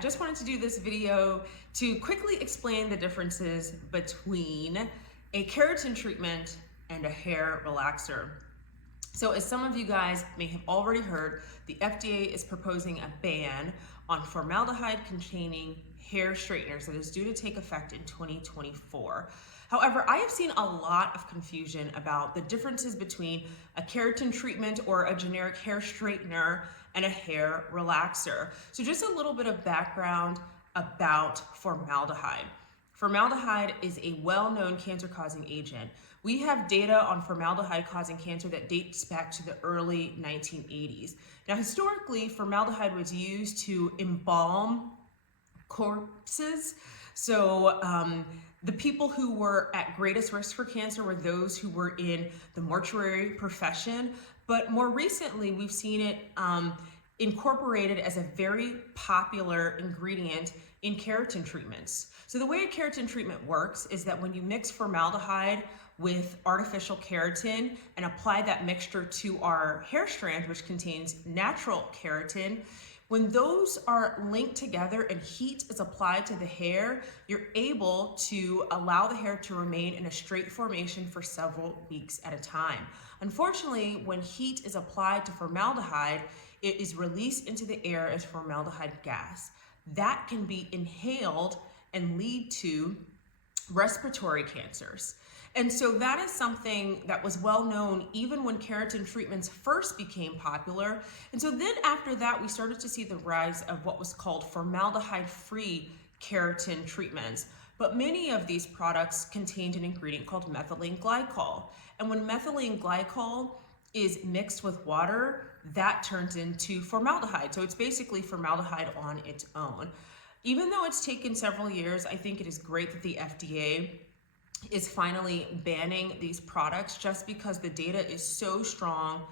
just wanted to do this video to quickly explain the differences between a keratin treatment and a hair relaxer. So as some of you guys may have already heard, the FDA is proposing a ban on formaldehyde containing hair straighteners that is due to take effect in 2024. However, I have seen a lot of confusion about the differences between a keratin treatment or a generic hair straightener and a hair relaxer. So just a little bit of background about formaldehyde. Formaldehyde is a well-known cancer-causing agent. We have data on formaldehyde causing cancer that dates back to the early 1980s. Now, historically, formaldehyde was used to embalm corpses. So the people who were at greatest risk for cancer were those who were in the mortuary profession. But more recently, we've seen it incorporated as a very popular ingredient in keratin treatments. So the way a keratin treatment works is that when you mix formaldehyde with artificial keratin and apply that mixture to our hair strand, which contains natural keratin, when those are linked together and heat is applied to the hair, you're able to allow the hair to remain in a straight formation for several weeks at a time. Unfortunately, when heat is applied to formaldehyde, it is released into the air as formaldehyde gas. That can be inhaled and lead to respiratory cancers. And so that is something that was well known even when keratin treatments first became popular. And so then after that, we started to see the rise of what was called formaldehyde-free keratin treatments. But many of these products contained an ingredient called methylene glycol. And when methylene glycol is mixed with water, that turns into formaldehyde. So it's basically formaldehyde on its own. Even though it's taken several years, I think it is great that the FDA is finally banning these products just because the data is so strong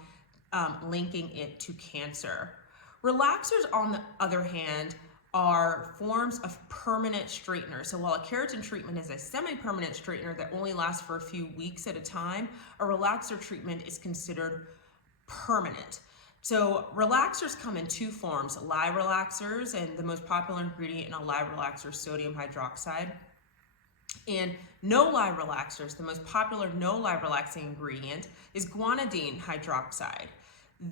linking it to cancer. Relaxers, on the other hand, are forms of permanent straightener. So while a keratin treatment is a semi-permanent straightener that only lasts for a few weeks at a time, a relaxer treatment is considered permanent. So relaxers come in two forms: lye relaxers, and the most popular ingredient in a lye relaxer is sodium hydroxide. And no-lye relaxers, the most popular no-lye relaxing ingredient is guanidine hydroxide.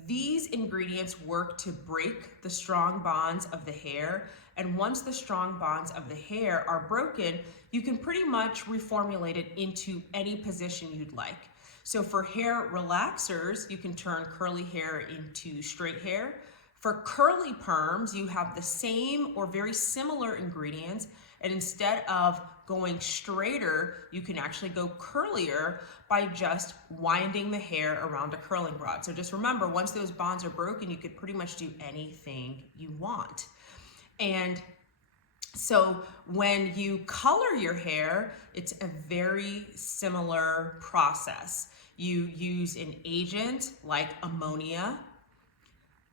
These ingredients work to break the strong bonds of the hair, and once the strong bonds of the hair are broken, you can pretty much reformulate it into any position you'd like. So for hair relaxers, you can turn curly hair into straight hair. For curly perms, you have the same or very similar ingredients, and instead of going straighter, you can actually go curlier by just winding the hair around a curling rod. So just remember, once those bonds are broken, you could pretty much do anything you want. And so when you color your hair, it's a very similar process. You use an agent like ammonia,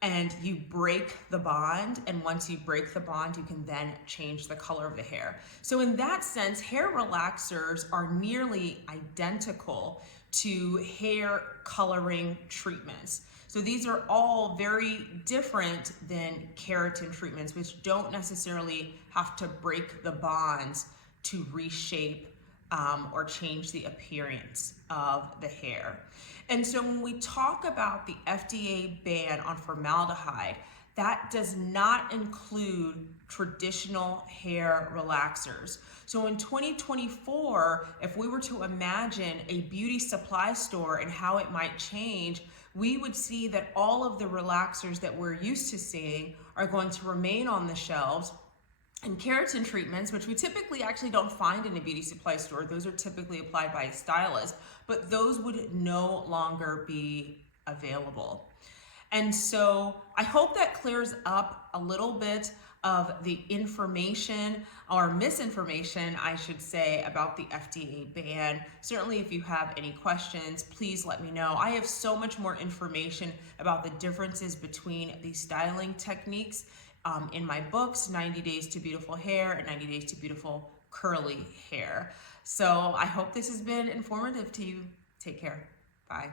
and you break the bond, and once you break the bond, you can then change the color of the hair. So in that sense, hair relaxers are nearly identical to hair coloring treatments. So these are all very different than keratin treatments, which don't necessarily have to break the bonds to reshape or change the appearance of the hair. And so when we talk about the FDA ban on formaldehyde, that does not include traditional hair relaxers. So in 2024, if we were to imagine a beauty supply store and how it might change, we would see that all of the relaxers that we're used to seeing are going to remain on the shelves. And keratin treatments, which we typically actually don't find in a beauty supply store, those are typically applied by a stylist, but those would no longer be available. And so I hope that clears up a little bit of the information, or misinformation, I should say, about the FDA ban. Certainly, if you have any questions, please let me know. I have so much more information about the differences between these styling techniques in my books, 90 Days to Beautiful Hair and 90 Days to Beautiful Curly Hair. So I hope this has been informative to you. Take care. Bye.